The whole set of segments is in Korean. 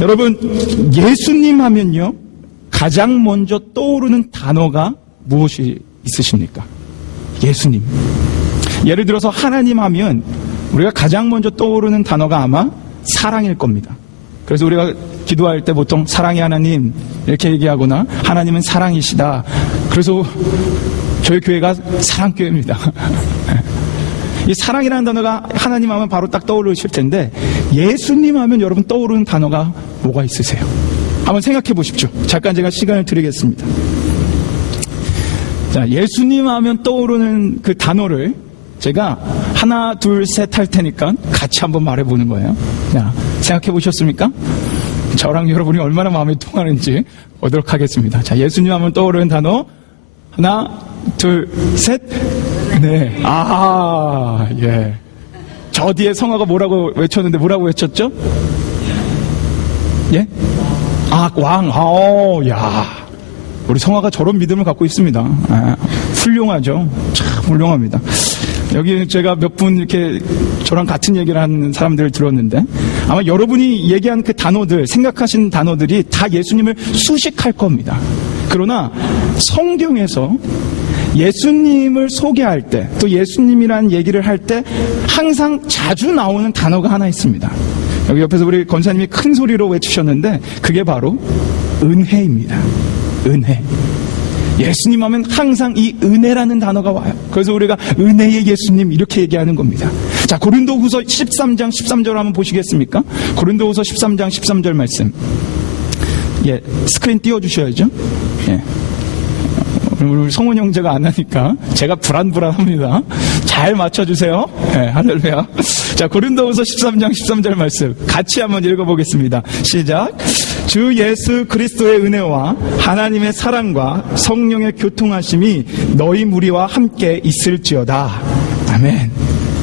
여러분, 예수님 하면요, 가장 먼저 떠오르는 단어가 무엇이 있으십니까? 예수님. 예를 들어서 하나님 하면 우리가 가장 먼저 떠오르는 단어가 아마 사랑일 겁니다. 그래서 우리가 기도할 때 보통 사랑의 하나님 이렇게 얘기하거나 하나님은 사랑이시다. 그래서 저희 교회가 사랑교회입니다. 이 사랑이라는 단어가 하나님 하면 바로 딱 떠오르실 텐데 예수님 하면 여러분 떠오르는 단어가 뭐가 있으세요? 한번 생각해 보십시오. 잠깐 제가 시간을 드리겠습니다. 자, 예수님 하면 떠오르는 그 단어를 제가 하나, 둘, 셋 할 테니까 같이 한번 말해보는 거예요. 자, 생각해 보셨습니까? 저랑 여러분이 얼마나 마음이 통하는지 보도록 하겠습니다. 자, 예수님 하면 떠오르는 단어 하나, 둘, 셋. 네. 예. 저 뒤에 성화가 뭐라고 외쳤는데 뭐라고 외쳤죠? 예? 왕. 야. 우리 성화가 저런 믿음을 갖고 있습니다. 훌륭하죠. 참 훌륭합니다. 여기 제가 몇 분 이렇게 저랑 같은 얘기를 하는 사람들을 들었는데 아마 여러분이 얘기한 그 단어들, 생각하신 단어들이 다 예수님을 수식할 겁니다. 그러나 성경에서 예수님을 소개할 때, 또 예수님이라는 얘기를 할 때 항상 자주 나오는 단어가 하나 있습니다. 여기 옆에서 우리 권사님이 큰 소리로 외치셨는데 그게 바로 은혜입니다. 은혜. 예수님 하면 항상 이 은혜라는 단어가 와요. 그래서 우리가 은혜의 예수님 이렇게 얘기하는 겁니다. 자, 고린도후서 13장 13절 한번 보시겠습니까? 고린도후서 13장 13절 말씀. 예, 스크린 띄워주셔야죠. 예. 우리 성원 형제가 안 하니까 제가 불안합니다. 잘 맞춰주세요. 네, 할렐루야. 자, 고린도후서 13장 13절 말씀 같이 한번 읽어보겠습니다. 시작. 주 예수 그리스도의 은혜와 하나님의 사랑과 성령의 교통하심이 너희 무리와 함께 있을지어다. 아멘.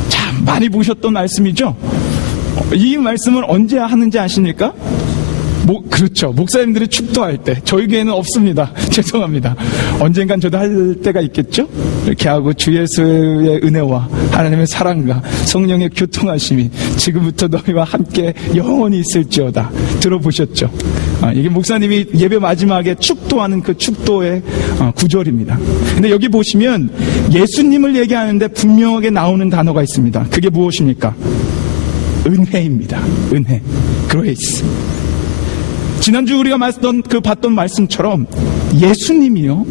참 많이 보셨던 말씀이죠. 이 말씀을 언제 하는지 아십니까? 그렇죠. 목사님들이 축도할 때. 저희 교회는 없습니다. 죄송합니다. 언젠간 저도 할 때가 있겠죠? 이렇게 하고 주 예수의 은혜와 하나님의 사랑과 성령의 교통하심이 지금부터 너희와 함께 영원히 있을지어다. 들어보셨죠? 이게 목사님이 예배 마지막에 축도하는 그 축도의 구절입니다. 근데 여기 보시면 예수님을 얘기하는데 분명하게 나오는 단어가 있습니다. 그게 무엇입니까? 은혜입니다. 은혜. 그레이스. 지난주 우리가 봤던 말씀처럼 예수님이요,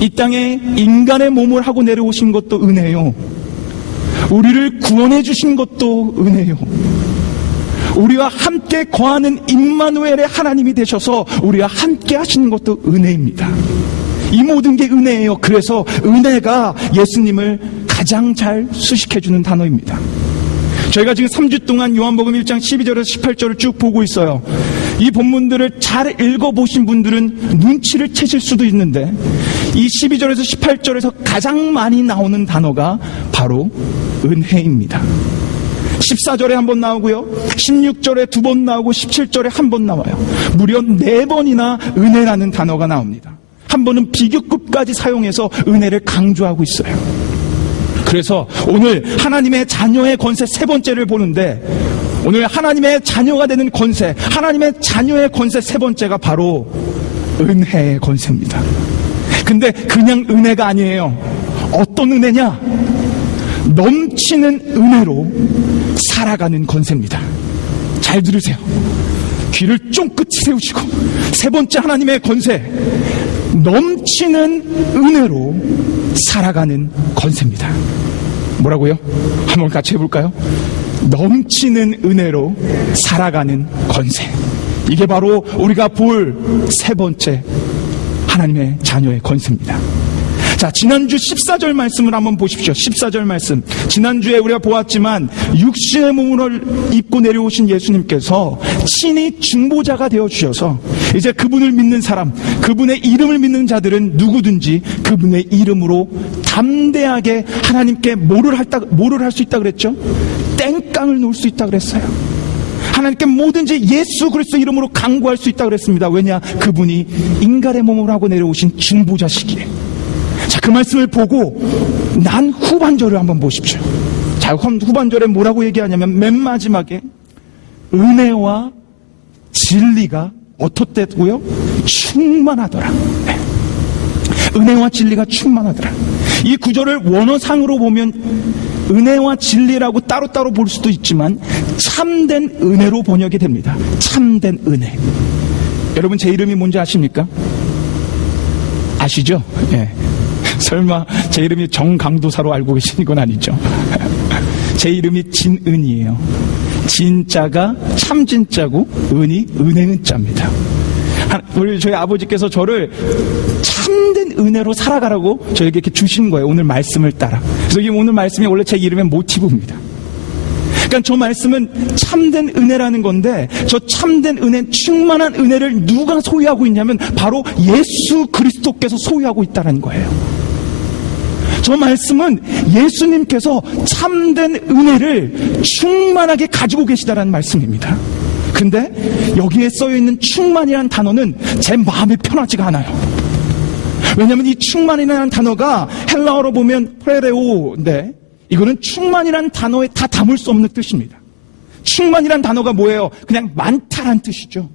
이 땅에 인간의 몸을 하고 내려오신 것도 은혜요, 우리를 구원해 주신 것도 은혜요, 우리와 함께 거하는 임마누엘의 하나님이 되셔서 우리와 함께 하시는 것도 은혜입니다. 이 모든 게 은혜예요. 그래서 은혜가 예수님을 가장 잘 수식해 주는 단어입니다. 저희가 지금 3주 동안 요한복음 1장 12절에서 18절을 쭉 보고 있어요. 이 본문들을 잘 읽어보신 분들은 눈치를 채실 수도 있는데 이 12절에서 18절에서 가장 많이 나오는 단어가 바로 은혜입니다. 14절에 한 번 나오고요, 16절에 2번 나오고 17절에 한 번 나와요. 무려 4번이나 은혜라는 단어가 나옵니다. 한 번은 비교급까지 사용해서 은혜를 강조하고 있어요. 그래서 오늘 하나님의 자녀의 권세 3번째를 보는데, 오늘 하나님의 자녀가 되는 권세, 하나님의 자녀의 권세 3번째가 바로 은혜의 권세입니다. 근데 그냥 은혜가 아니에요. 어떤 은혜냐? 넘치는 은혜로 살아가는 권세입니다. 잘 들으세요. 귀를 쫑긋 세우시고, 3번째 하나님의 권세, 넘치는 은혜로 살아가는 권세입니다. 뭐라고요? 한번 같이 해볼까요? 넘치는 은혜로 살아가는 권세. 이게 바로 우리가 볼 3번째 하나님의 자녀의 권세입니다. 자, 지난주 14절 말씀을 한번 보십시오. 14절 말씀. 지난주에 우리가 보았지만 육신의 몸을 입고 내려오신 예수님께서 친히 중보자가 되어주셔서 이제 그분을 믿는 사람, 그분의 이름을 믿는 자들은 누구든지 그분의 이름으로 담대하게 하나님께 뭐를 할 수 있다 그랬죠? 땡깡을 놓을 수 있다 그랬어요. 하나님께 뭐든지 예수 그리스도 이름으로 강구할 수 있다 그랬습니다. 왜냐? 그분이 인간의 몸을 하고 내려오신 중보자시기에. 자, 그 말씀을 보고 난 후반절을 한번 보십시오. 자, 후반절에 뭐라고 얘기하냐면 맨 마지막에 은혜와 진리가 어떻대고요? 충만하더라. 네. 은혜와 진리가 충만하더라. 이 구절을 원어상으로 보면 은혜와 진리라고 따로따로 볼 수도 있지만 참된 은혜로 번역이 됩니다. 참된 은혜. 여러분, 제 이름이 뭔지 아십니까? 아시죠? 예. 설마 제 이름이 정강도사로 알고 계시는 건 아니죠? 제 이름이 진은이에요. 진자가 참진자고 은이 은혜는 자입니다. 우리 저희 아버지께서 저를 참된 은혜로 살아가라고 저에게 이렇게 주신 거예요. 오늘 말씀을 따라. 그래서 이 오늘 말씀이 원래 제 이름의 모티브입니다. 그러니까 저 말씀은 참된 은혜라는 건데, 저 참된 은혜, 충만한 은혜를 누가 소유하고 있냐면 바로 예수 그리스도께서 소유하고 있다는 거예요. 저 말씀은 예수님께서 참된 은혜를 충만하게 가지고 계시다라는 말씀입니다. 근데 여기에 써있는 충만이라는 단어는 제 마음에 편하지가 않아요. 왜냐하면 이 충만이라는 단어가 헬라어로 보면 프레레오인데, 이거는 충만이라는 단어에 다 담을 수 없는 뜻입니다. 충만이라는 단어가 뭐예요? 그냥 많다라는 뜻이죠.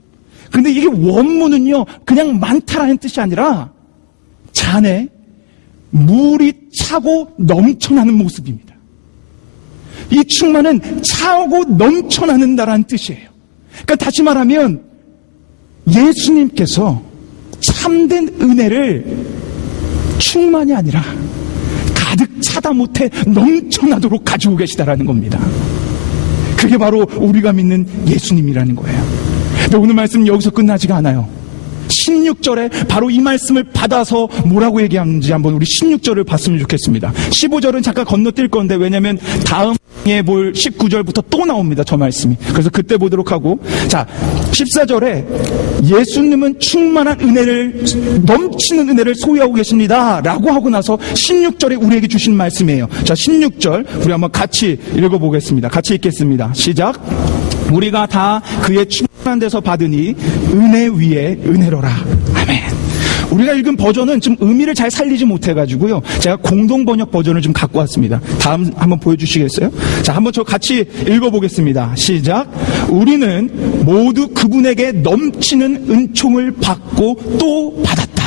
근데 이게 원문은요, 그냥 많다라는 뜻이 아니라 잔에 물이 차고 넘쳐나는 모습입니다. 이 충만은 차고 넘쳐나는다라는 뜻이에요. 그러니까 다시 말하면 예수님께서 참된 은혜를 충만이 아니라 가득 차다 못해 넘쳐나도록 가지고 계시다라는 겁니다. 그게 바로 우리가 믿는 예수님이라는 거예요. 근데 오늘 말씀은 여기서 끝나지가 않아요. 16절에 바로 이 말씀을 받아서 뭐라고 얘기하는지 한번 우리 16절을 봤으면 좋겠습니다. 15절은 잠깐 건너뛸 건데, 왜냐면 다음에 볼 19절부터 또 나옵니다, 저 말씀이. 그래서 그때 보도록 하고, 자, 14절에 예수님은 충만한 은혜를, 넘치는 은혜를 소유하고 계십니다 라고 하고 나서 16절에 우리에게 주신 말씀이에요. 자, 16절 우리 한번 같이 읽어보겠습니다. 같이 읽겠습니다. 시작. 우리가 다 그의 충만한 데서 받으니 은혜 위에 은혜로라. 아멘. 우리가 읽은 버전은 좀 의미를 잘 살리지 못해가지고요, 제가 공동 번역 버전을 좀 갖고 왔습니다. 다음 한번 보여주시겠어요? 자, 한번 저 같이 읽어보겠습니다. 시작. 우리는 모두 그분에게 넘치는 은총을 받고 또 받았다.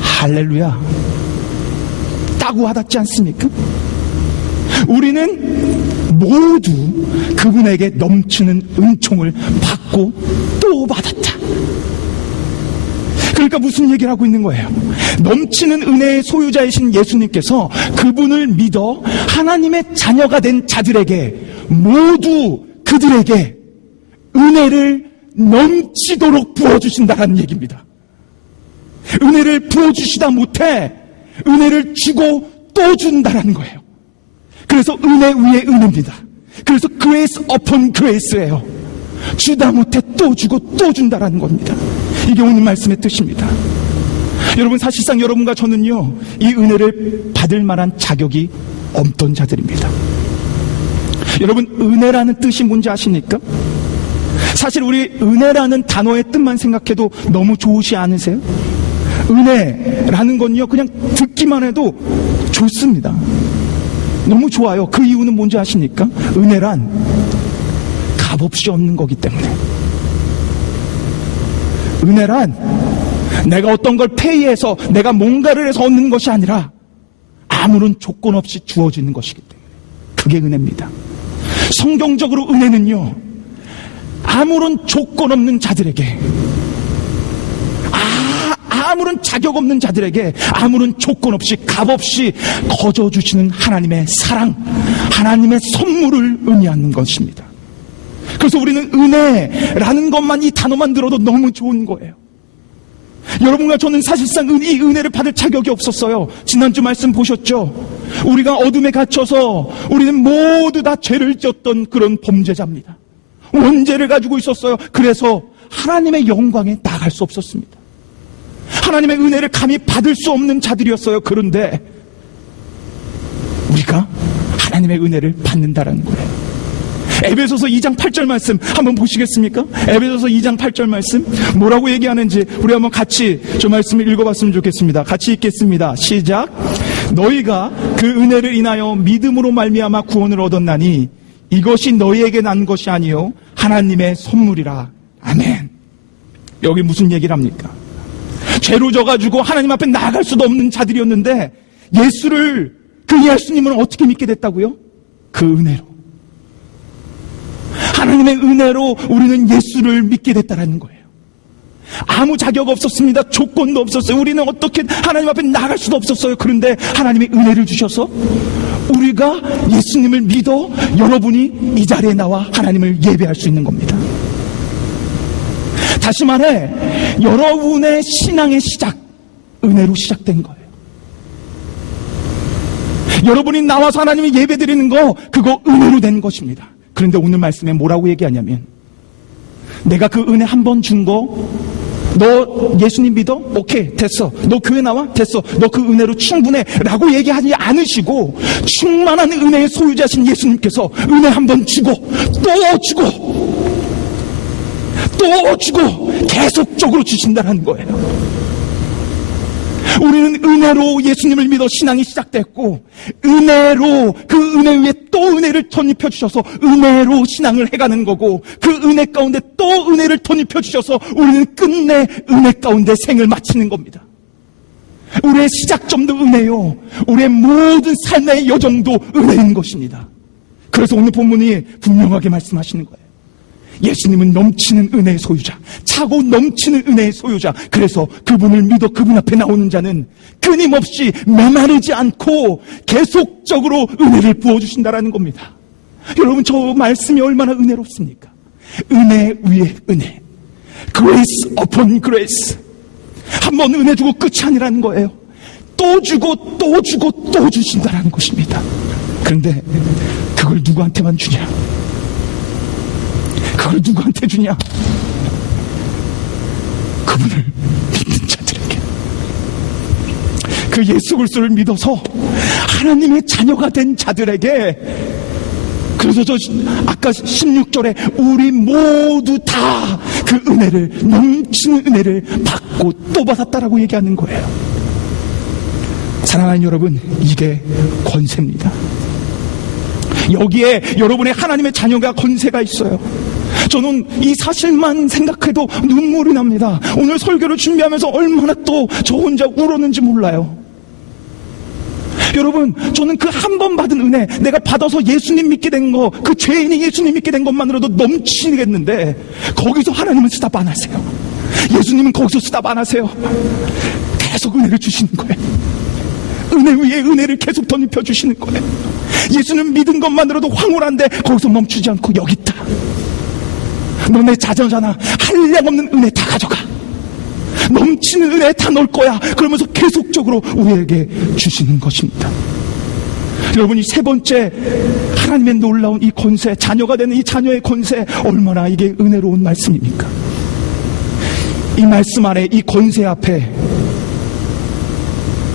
할렐루야. 따고 받았지 않습니까? 우리는 모두 그분에게 넘치는 은총을 받고 또 받았다. 그러니까 무슨 얘기를 하고 있는 거예요? 넘치는 은혜의 소유자이신 예수님께서 그분을 믿어 하나님의 자녀가 된 자들에게 모두 그들에게 은혜를 넘치도록 부어주신다는 얘기입니다. 은혜를 부어주시다 못해 은혜를 주고 또 준다는 거예요. 그래서 은혜 위에 은혜입니다. 그래서 grace upon grace예요. 주다 못해 또 주고 또 준다라는 겁니다. 이게 오늘 말씀의 뜻입니다. 여러분, 사실상 여러분과 저는요, 이 은혜를 받을 만한 자격이 없던 자들입니다. 여러분, 은혜라는 뜻이 뭔지 아십니까? 사실 우리 은혜라는 단어의 뜻만 생각해도 너무 좋으시 않으세요? 은혜라는 건요, 그냥 듣기만 해도 좋습니다. 너무 좋아요. 그 이유는 뭔지 아십니까? 은혜란 값없이 얻는 거기 때문에. 은혜란 내가 어떤 걸 페이해서 내가 뭔가를 해서 얻는 것이 아니라 아무런 조건 없이 주어지는 것이기 때문에. 그게 은혜입니다. 성경적으로 은혜는요, 아무런 조건 없는 자들에게, 아무런 자격 없는 자들에게 아무런 조건 없이 값없이 거저 주시는 하나님의 사랑, 하나님의 선물을 의미하는 것입니다. 그래서 우리는 은혜라는 것만, 이 단어만 들어도 너무 좋은 거예요. 여러분과 저는 사실상 이 은혜를 받을 자격이 없었어요. 지난주 말씀 보셨죠? 우리가 어둠에 갇혀서 우리는 모두 다 죄를 지었던 그런 범죄자입니다. 원죄를 가지고 있었어요. 그래서 하나님의 영광에 나갈 수 없었습니다. 하나님의 은혜를 감히 받을 수 없는 자들이었어요. 그런데 우리가 하나님의 은혜를 받는다라는 거예요. 에베소서 2장 8절 말씀 한번 보시겠습니까? 에베소서 2장 8절 말씀 뭐라고 얘기하는지 우리 한번 같이 저 말씀을 읽어봤으면 좋겠습니다. 같이 읽겠습니다. 시작. 너희가 그 은혜를 인하여 믿음으로 말미암아 구원을 얻었나니 이것이 너희에게 난 것이 아니요 하나님의 선물이라. 아멘. 여기 무슨 얘기를 합니까? 죄로 져가지고 하나님 앞에 나아갈 수도 없는 자들이었는데 예수를, 그 예수님을 어떻게 믿게 됐다고요? 그 은혜로. 하나님의 은혜로 우리는 예수를 믿게 됐다라는 거예요. 아무 자격 없었습니다. 조건도 없었어요. 우리는 어떻게 하나님 앞에 나갈 수도 없었어요. 그런데 하나님의 은혜를 주셔서 우리가 예수님을 믿어 여러분이 이 자리에 나와 하나님을 예배할 수 있는 겁니다. 다시 말해, 여러분의 신앙의 시작, 은혜로 시작된 거예요. 여러분이 나와서 하나님을 예배드리는 거, 그거 은혜로 된 것입니다. 그런데 오늘 말씀에 뭐라고 얘기하냐면, 내가 그 은혜 한 번 준 거, 너 예수님 믿어? 오케이, 됐어. 너 교회 나와? 됐어. 너 그 은혜로 충분해. 라고 얘기하지 않으시고, 충만한 은혜의 소유자신 예수님께서 은혜 한 번 주고, 또 주고, 또 주고, 계속적으로 주신다는 거예요. 우리는 은혜로 예수님을 믿어 신앙이 시작됐고, 은혜로 그 은혜 위에 또 은혜를 덧입혀 주셔서 은혜로 신앙을 해가는 거고, 그 은혜 가운데 또 은혜를 덧입혀 주셔서 우리는 끝내 은혜 가운데 생을 마치는 겁니다. 우리의 시작점도 은혜요, 우리의 모든 삶의 여정도 은혜인 것입니다. 그래서 오늘 본문이 분명하게 말씀하시는 거예요. 예수님은 넘치는 은혜의 소유자, 차고 넘치는 은혜의 소유자. 그래서 그분을 믿어 그분 앞에 나오는 자는 끊임없이 메마르지 않고 계속적으로 은혜를 부어주신다라는 겁니다. 여러분, 저 말씀이 얼마나 은혜롭습니까? 은혜 위에 은혜, grace upon grace. 한번 은혜 주고 끝이 아니라는 거예요. 또 주고 또 주고 또 주신다라는 것입니다. 그런데 그걸 누구한테만 주냐? 그걸 누구한테 주냐? 그분을 믿는 자들에게. 그 예수 그리스도를 믿어서 하나님의 자녀가 된 자들에게. 그래서 저 아까 16절에 우리 모두 다 그 은혜를, 넘치는 은혜를 받고 또 받았다라고 얘기하는 거예요. 사랑하는 여러분, 이게 권세입니다. 여기에 여러분의 하나님의 자녀가 권세가 있어요. 저는 이 사실만 생각해도 눈물이 납니다. 오늘 설교를 준비하면서 얼마나 또 저 혼자 울었는지 몰라요. 여러분, 저는 그 한 번 받은 은혜, 내가 받아서 예수님 믿게 된 거, 그 죄인이 예수님 믿게 된 것만으로도 넘치겠는데, 거기서 하나님은 스탑 안 하세요. 예수님은 거기서 스탑 안 하세요. 계속 은혜를 주시는 거예요. 은혜 위에 은혜를 계속 덧입혀 주시는 거예요. 예수님 믿은 것만으로도 황홀한데 거기서 멈추지 않고, 여기 있다, 너 내 자녀잖아, 한량없는 은혜 다 가져가, 넘치는 은혜 다 넣을 거야. 그러면서 계속적으로 우리에게 주시는 것입니다. 여러분, 이 세 번째 하나님의 놀라운 이 권세, 자녀가 되는 이 자녀의 권세, 얼마나 이게 은혜로운 말씀입니까? 이 말씀 안에, 이 권세 앞에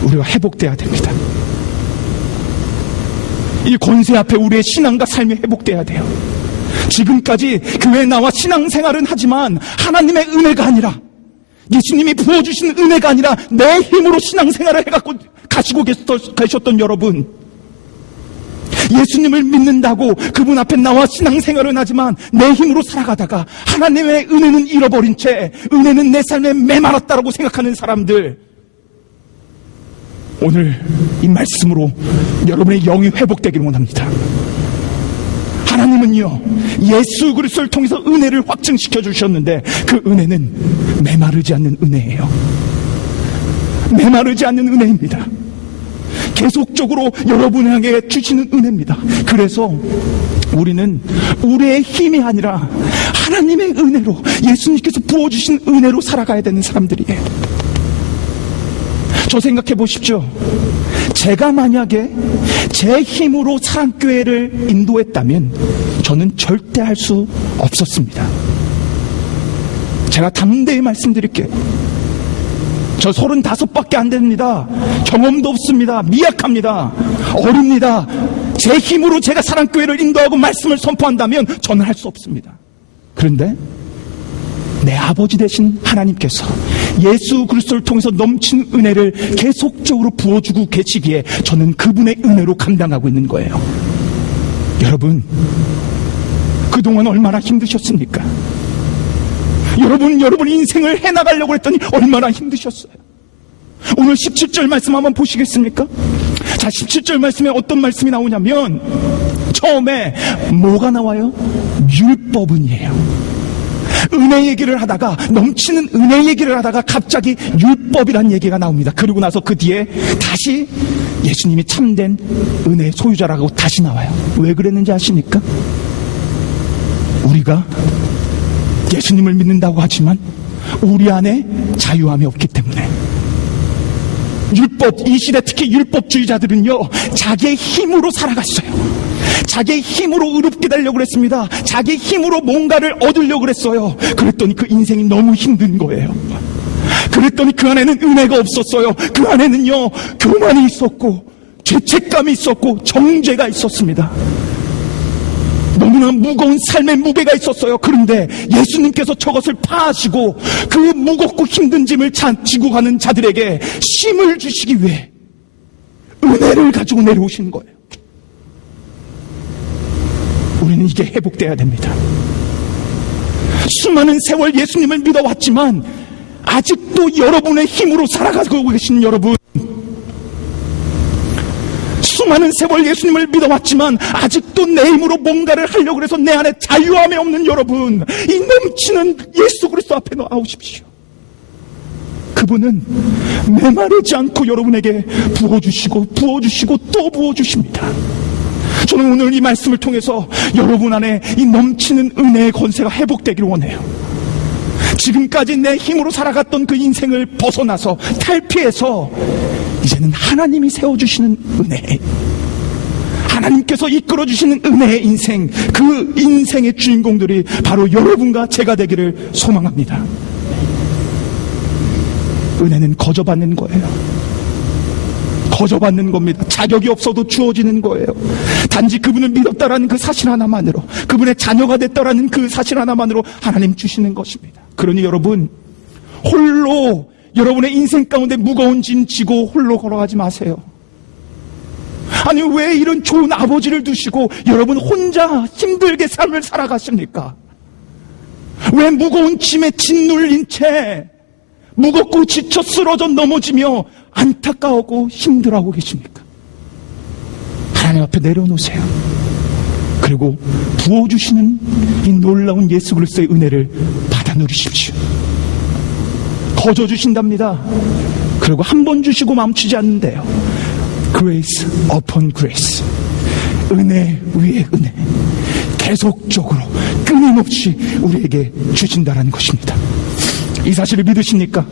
우리가 회복돼야 됩니다. 이 권세 앞에 우리의 신앙과 삶이 회복돼야 돼요. 지금까지 교회에 나와 신앙생활은 하지만 하나님의 은혜가 아니라, 예수님이 부어주신 은혜가 아니라 내 힘으로 신앙생활을 해갖고 가시고 계셨던 여러분, 예수님을 믿는다고 그분 앞에 나와 신앙생활은 하지만 내 힘으로 살아가다가 하나님의 은혜는 잃어버린 채 은혜는 내 삶에 메말았다라고 생각하는 사람들, 오늘 이 말씀으로 여러분의 영이 회복되기를 원합니다. 하나님은요, 예수 그리스도를 통해서 은혜를 확증시켜 주셨는데, 그 은혜는 메마르지 않는 은혜예요. 메마르지 않는 은혜입니다. 계속적으로 여러분에게 주시는 은혜입니다. 그래서 우리는 우리의 힘이 아니라 하나님의 은혜로, 예수님께서 부어주신 은혜로 살아가야 되는 사람들이에요. 저 생각해 보십시오. 제가 만약에 제 힘으로 사랑교회를 인도했다면 저는 절대 할 수 없었습니다. 제가 담대히 말씀드릴게요. 저 35밖에 안 됩니다. 경험도 없습니다. 미약합니다. 어립니다. 제 힘으로 제가 사랑교회를 인도하고 말씀을 선포한다면 저는 할 수 없습니다. 그런데 내 아버지 되신 하나님께서 예수 그리스도를 통해서 넘친 은혜를 계속적으로 부어주고 계시기에 저는 그분의 은혜로 감당하고 있는 거예요. 여러분, 그동안 얼마나 힘드셨습니까? 여러분 인생을 해나가려고 했더니 얼마나 힘드셨어요. 오늘 17절 말씀 한번 보시겠습니까? 자, 17절 말씀에 어떤 말씀이 나오냐면 처음에 뭐가 나와요? 율법은이에요. 은혜 얘기를 하다가, 넘치는 은혜 얘기를 하다가 갑자기 율법이란 얘기가 나옵니다. 그리고 나서 그 뒤에 다시 예수님이 참된 은혜의 소유자라고 다시 나와요. 왜 그랬는지 아십니까? 우리가 예수님을 믿는다고 하지만 우리 안에 자유함이 없기 때문에, 율법, 이 시대 특히 율법주의자들은요, 자기의 힘으로 살아갔어요. 자기의 힘으로 의롭게 되려고 그랬습니다. 자기의 힘으로 뭔가를 얻으려고 그랬어요. 그랬더니 그 인생이 너무 힘든 거예요. 그랬더니 그 안에는 은혜가 없었어요. 그 안에는요, 교만이 있었고 죄책감이 있었고 정죄가 있었습니다. 너무나 무거운 삶의 무게가 있었어요. 그런데 예수님께서 저것을 파하시고 그 무겁고 힘든 짐을 지고 가는 자들에게 쉼을 주시기 위해 은혜를 가지고 내려오신 거예요. 우리는 이게 회복돼야 됩니다. 수많은 세월 예수님을 믿어왔지만 아직도 여러분의 힘으로 살아가고 계신 여러분, 수많은 세월 예수님을 믿어왔지만 아직도 내 힘으로 뭔가를 하려고 해서 내 안에 자유함이 없는 여러분, 이 넘치는 예수 그리스도 앞에 나오십시오. 그분은 메마르지 않고 여러분에게 부어주시고 또 부어주십니다. 저는 오늘 이 말씀을 통해서 여러분 안에 이 넘치는 은혜의 권세가 회복되기를 원해요. 지금까지 내 힘으로 살아갔던 그 인생을 벗어나서 탈피해서 이제는 하나님이 세워주시는 은혜, 하나님께서 이끌어주시는 은혜의 인생, 그 인생의 주인공들이 바로 여러분과 제가 되기를 소망합니다. 은혜는 거저받는 거예요. 거저받는 겁니다. 자격이 없어도 주어지는 거예요. 단지 그분을 믿었다라는 그 사실 하나만으로, 그분의 자녀가 됐다라는 그 사실 하나만으로 하나님 주시는 것입니다. 그러니 여러분, 홀로 여러분의 인생 가운데 무거운 짐 지고 홀로 걸어가지 마세요. 아니, 왜 이런 좋은 아버지를 두시고 여러분 혼자 힘들게 삶을 살아가십니까? 왜 무거운 짐에 짓눌린 채 무겁고 지쳐 쓰러져 넘어지며 안타까워하고 힘들어하고 계십니까? 하나님 앞에 내려놓으세요. 그리고 부어주시는 이 놀라운 예수 그리스도의 은혜를 받아 누리십시오. 거저 주신답니다. 그리고 한 번 주시고 멈추지 않는데요. Grace upon grace, 은혜 위에 은혜, 계속적으로 끊임없이 우리에게 주신다라는 것입니다. 이 사실을 믿으십니까?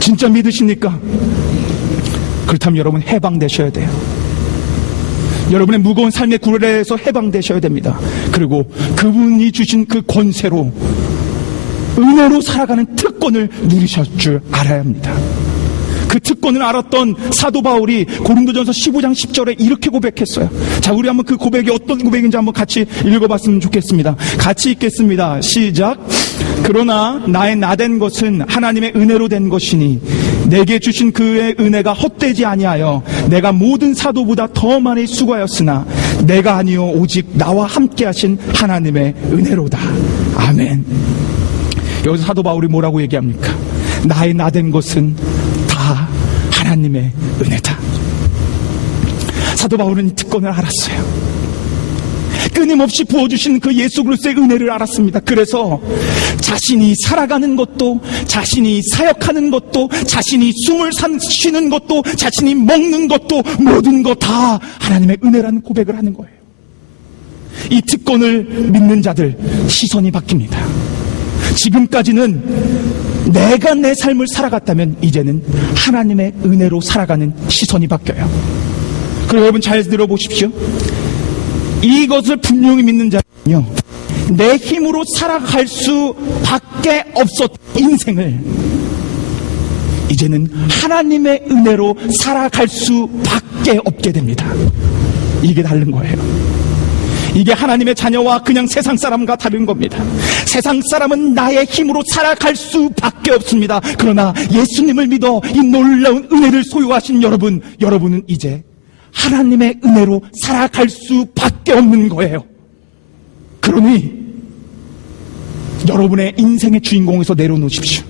진짜 믿으십니까? 그렇다면 여러분 해방되셔야 돼요. 여러분의 무거운 삶의 구레에서 해방되셔야 됩니다. 그리고 그분이 주신 그 권세로, 은혜로 살아가는 특권을 누리실 줄 알아야 합니다. 그 특권을 알았던 사도 바울이 고린도전서 15장 10절에 이렇게 고백했어요. 자, 우리 한번 그 고백이 어떤 고백인지 한번 같이 읽어봤으면 좋겠습니다. 같이 읽겠습니다. 시작. 그러나 나의 나된 것은 하나님의 은혜로 된 것이니 내게 주신 그의 은혜가 헛되지 아니하여 내가 모든 사도보다 더 많이 수고하였으나 내가 아니요 오직 나와 함께 하신 하나님의 은혜로다. 아멘. 여기서 사도 바울이 뭐라고 얘기합니까? 나의 나된 것은 다 하나님의 은혜다. 사도 바울은 이 특권을 알았어요. 끊임없이 부어주시는 그 예수 그리스도의 은혜를 알았습니다. 그래서 자신이 살아가는 것도, 자신이 사역하는 것도, 자신이 숨을 쉬는 것도, 자신이 먹는 것도, 모든 것 다 하나님의 은혜라는 고백을 하는 거예요. 이 특권을 믿는 자들 시선이 바뀝니다. 지금까지는 내가 내 삶을 살아갔다면 이제는 하나님의 은혜로 살아가는 시선이 바뀌어요. 그리고 여러분 잘 들어보십시오. 이것을 분명히 믿는 자는요, 내 힘으로 살아갈 수밖에 없었던 인생을 이제는 하나님의 은혜로 살아갈 수밖에 없게 됩니다. 이게 다른 거예요. 이게 하나님의 자녀와 그냥 세상 사람과 다른 겁니다. 세상 사람은 나의 힘으로 살아갈 수밖에 없습니다. 그러나 예수님을 믿어 이 놀라운 은혜를 소유하신 여러분은 이제 하나님의 은혜로 살아갈 수밖에 없는 거예요. 그러니 여러분의 인생의 주인공에서 내려놓으십시오.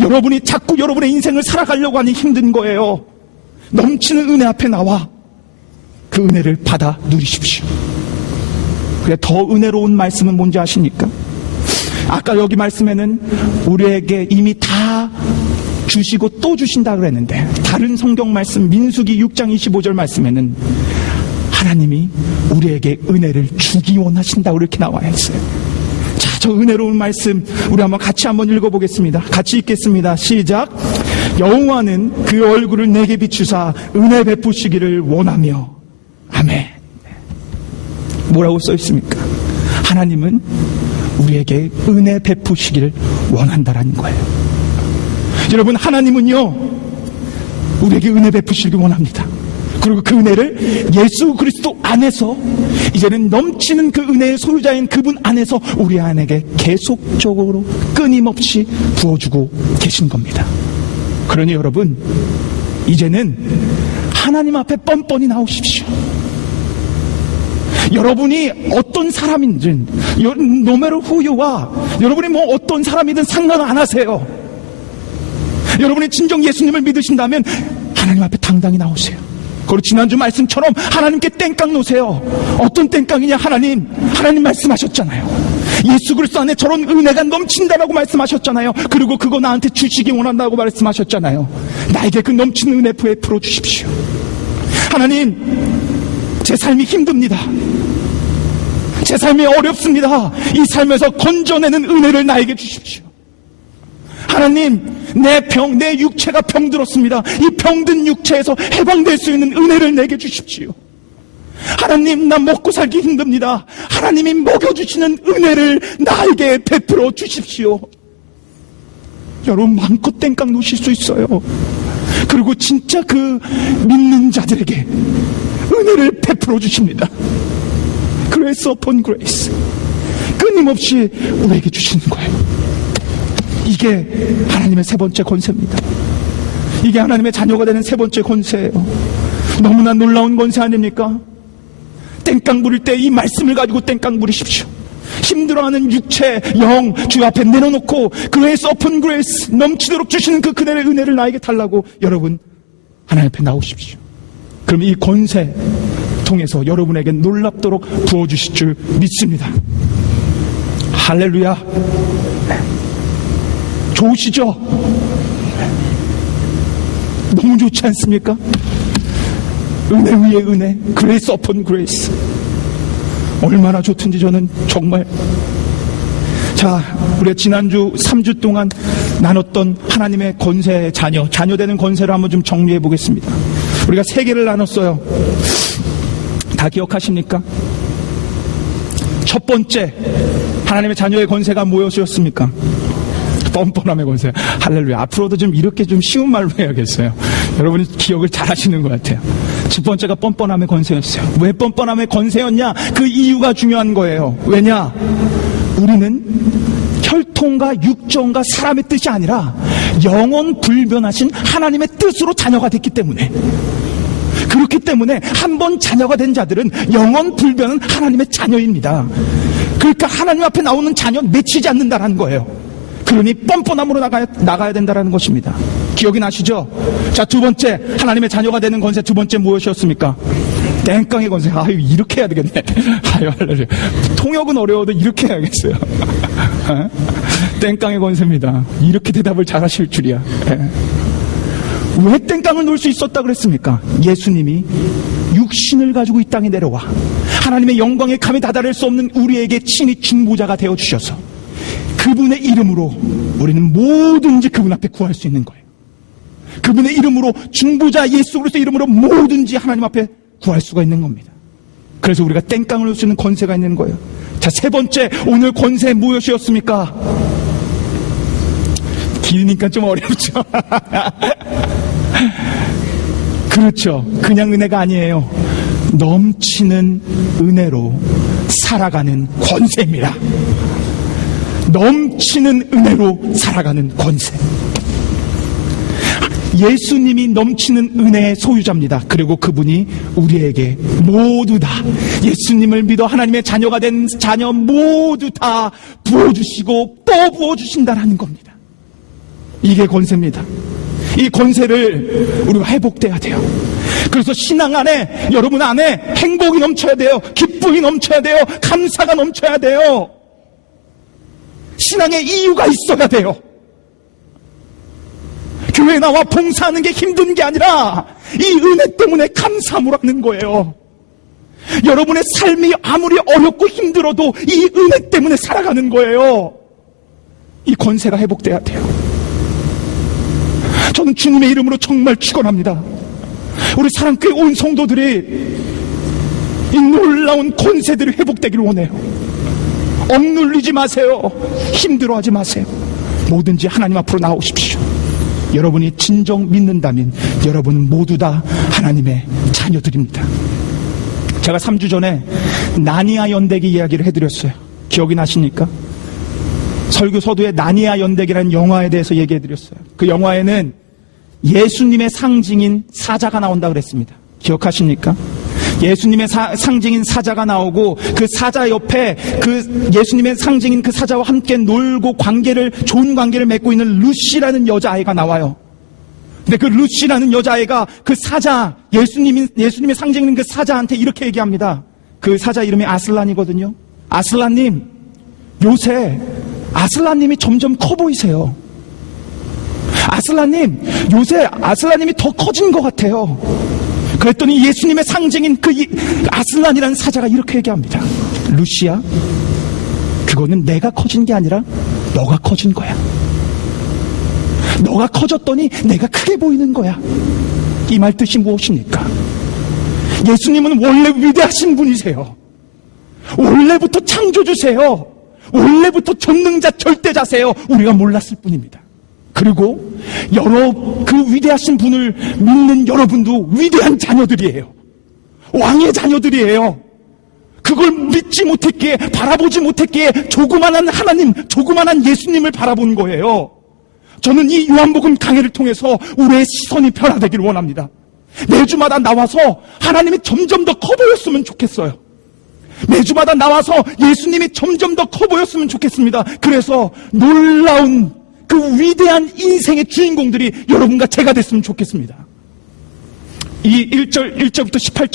여러분이 자꾸 여러분의 인생을 살아가려고 하니 힘든 거예요. 넘치는 은혜 앞에 나와 그 은혜를 받아 누리십시오. 그래, 더 은혜로운 말씀은 뭔지 아십니까? 아까 여기 말씀에는 우리에게 이미 다 주시고 또 주신다 그랬는데, 다른 성경 말씀 민수기 6장 25절 말씀에는 하나님이 우리에게 은혜를 주기 원하신다고 이렇게 나와 있어요. 자, 저 은혜로운 말씀 우리 같이 한번 읽어보겠습니다. 같이 읽겠습니다. 시작. 여호와는 그 얼굴을 내게 비추사 은혜 베푸시기를 원하며. 아멘. 뭐라고 써 있습니까? 하나님은 우리에게 은혜 베푸시기를 원한다라는 거예요. 여러분, 하나님은요 우리에게 은혜 베푸시기를 원합니다. 그리고 그 은혜를 예수 그리스도 안에서, 이제는 넘치는 그 은혜의 소유자인 그분 안에서 우리 안에게 계속적으로 끊임없이 부어주고 계신 겁니다. 그러니 여러분, 이제는 하나님 앞에 뻔뻔히 나오십시오. 여러분이 어떤 사람인지, no matter who you are, 여러분이 뭐 어떤 사람이든 상관 안 하세요. 여러분이 진정 예수님을 믿으신다면 하나님 앞에 당당히 나오세요. 그리고 지난주 말씀처럼 하나님께 땡깡 놓으세요. 어떤 땡깡이냐? 하나님 말씀하셨잖아요. 예수 그리스도 안에 저런 은혜가 넘친다라고 말씀하셨잖아요. 그리고 그거 나한테 주시기 원한다고 말씀하셨잖아요. 나에게 그 넘치는 은혜 베풀어 주십시오. 하나님, 제 삶이 힘듭니다. 제 삶이 어렵습니다. 이 삶에서 건져내는 은혜를 나에게 주십시오. 하나님, 내 육체가 병들었습니다. 이 병든 육체에서 해방될 수 있는 은혜를 내게 주십시오. 하나님, 나 먹고 살기 힘듭니다. 하나님이 먹여주시는 은혜를 나에게 베풀어 주십시오. 여러분, 마음껏 땡깡 놓으실 수 있어요. 그리고 진짜 그 믿는 자들에게 은혜를 베풀어 주십니다. 그레이스 어폰 그레이스, 끊임없이 우리에게 주시는 거예요. 이게 하나님의 세 번째 권세입니다. 이게 하나님의 자녀가 되는 세 번째 권세예요. 너무나 놀라운 권세 아닙니까? 땡깡 부릴 때 이 말씀을 가지고 땡깡 부리십시오. 힘들어하는 육체, 영 주 앞에 내려놓고 그레이스 어폰 그레이스, 넘치도록 주시는 그 그날의 은혜를 나에게 달라고 여러분 하나님 앞에 나오십시오. 그럼 이 권세 통해서 여러분에게 놀랍도록 부어주실 줄 믿습니다. 할렐루야. 좋으시죠? 너무 좋지 않습니까? 은혜 위에 은혜, 그레이스 어폰 그레이스. 얼마나 좋든지 저는 정말. 자, 우리가 지난주 3주 동안 나눴던 하나님의 권세의 자녀 되는 권세를 한번 좀 정리해 보겠습니다. 우리가 3개를 나눴어요. 다 기억하십니까? 첫 번째, 하나님의 자녀의 권세가 무엇이었습니까? 뻔뻔함의 권세. 할렐루야. 앞으로도 좀 이렇게 좀 쉬운 말로 해야겠어요. 여러분이 기억을 잘 하시는 것 같아요. 첫 번째가 뻔뻔함의 권세였어요. 왜 뻔뻔함의 권세였냐? 그 이유가 중요한 거예요. 왜냐? 우리는 혈통과 육정과 사람의 뜻이 아니라 영원 불변하신 하나님의 뜻으로 자녀가 됐기 때문에, 그렇기 때문에 한 번 자녀가 된 자들은 영원 불변한 하나님의 자녀입니다. 그러니까 하나님 앞에 나오는 자녀는 맺히지 않는다는 거예요. 그러니 뻔뻔함으로 나가야 된다는 것입니다. 기억이 나시죠? 자, 두 번째, 하나님의 자녀가 되는 권세 두 번째 무엇이었습니까? 땡깡의 권세. 아유, 이렇게 해야 되겠네. 아유, 할렐루야. 통역은 어려워도 이렇게 해야겠어요. 땡깡의 권세입니다. 이렇게 대답을 잘 하실 줄이야. 왜 땡깡을 놓을 수 있었다 그랬습니까? 예수님이 육신을 가지고 이 땅에 내려와 하나님의 영광에 감히 다다를 수 없는 우리에게 친히 중보자가 되어주셔서 그분의 이름으로 우리는 뭐든지 그분 앞에 구할 수 있는 거예요. 그분의 이름으로, 중보자 예수 그리스도의 이름으로 뭐든지 하나님 앞에 구할 수가 있는 겁니다. 그래서 우리가 땡깡을 놓을 수 있는 권세가 있는 거예요. 자, 세 번째, 오늘 권세 무엇이었습니까? 길으니까 좀 어렵죠. 그렇죠. 그냥 은혜가 아니에요. 넘치는 은혜로 살아가는 권세입니다. 넘치는 은혜로 살아가는 권세. 예수님이 넘치는 은혜의 소유자입니다. 그리고 그분이 우리에게 모두 다 예수님을 믿어 하나님의 자녀가 된 자녀 모두 다 부어주시고 또 부어주신다는 겁니다. 이게 권세입니다. 이 권세를 우리가 회복돼야 돼요. 그래서 신앙 안에, 여러분 안에 행복이 넘쳐야 돼요. 기쁨이 넘쳐야 돼요. 감사가 넘쳐야 돼요. 신앙의 이유가 있어야 돼요. 교회 나와 봉사하는 게 힘든 게 아니라 이 은혜 때문에 감사함을 하는 거예요. 여러분의 삶이 아무리 어렵고 힘들어도 이 은혜 때문에 살아가는 거예요. 이 권세가 회복돼야 돼요. 저는 주님의 이름으로 정말 축원합니다. 우리 사랑교회 온 성도들이 이 놀라운 권세들이 회복되기를 원해요. 억눌리지 마세요. 힘들어하지 마세요. 뭐든지 하나님 앞으로 나오십시오. 여러분이 진정 믿는다면 여러분 모두 다 하나님의 자녀들입니다. 제가 3주 전에 나니아 연대기 이야기를 해드렸어요. 기억이 나십니까? 설교 서두에 나니아 연대기라는 영화에 대해서 얘기해드렸어요. 그 영화에는 예수님의 상징인 사자가 나온다 그랬습니다. 기억하십니까? 예수님의 상징인 사자가 나오고 그 사자 옆에 그 예수님의 상징인 그 사자와 함께 놀고 좋은 관계를 맺고 있는 루시라는 여자아이가 나와요. 근데 그 루시라는 여자아이가 그 사자, 예수님의 상징인 그 사자한테 이렇게 얘기합니다. 그 사자 이름이 아슬란이거든요. 아슬란님, 요새 아슬란님이 점점 커 보이세요. 아슬란님, 요새 아슬란님이 더 커진 것 같아요. 그랬더니 예수님의 상징인 그 아슬란이라는 사자가 이렇게 얘기합니다. 루시야, 그거는 내가 커진 게 아니라 너가 커진 거야. 너가 커졌더니 내가 크게 보이는 거야. 이 말 뜻이 무엇입니까? 예수님은 원래 위대하신 분이세요. 원래부터 창조주세요. 원래부터 전능자 절대자세요. 우리가 몰랐을 뿐입니다. 그리고 그 위대하신 분을 믿는 여러분도 위대한 자녀들이에요. 왕의 자녀들이에요. 그걸 믿지 못했기에, 바라보지 못했기에 조그만한 하나님, 조그만한 예수님을 바라본 거예요. 저는 이 요한복음 강해를 통해서 우리의 시선이 변화되기를 원합니다. 매주마다 나와서 하나님이 점점 더 커 보였으면 좋겠어요. 매주마다 나와서 예수님이 점점 더 커 보였으면 좋겠습니다. 그래서 놀라운 그 위대한 인생의 주인공들이 여러분과 제가 됐으면 좋겠습니다. 이 1절부터 18절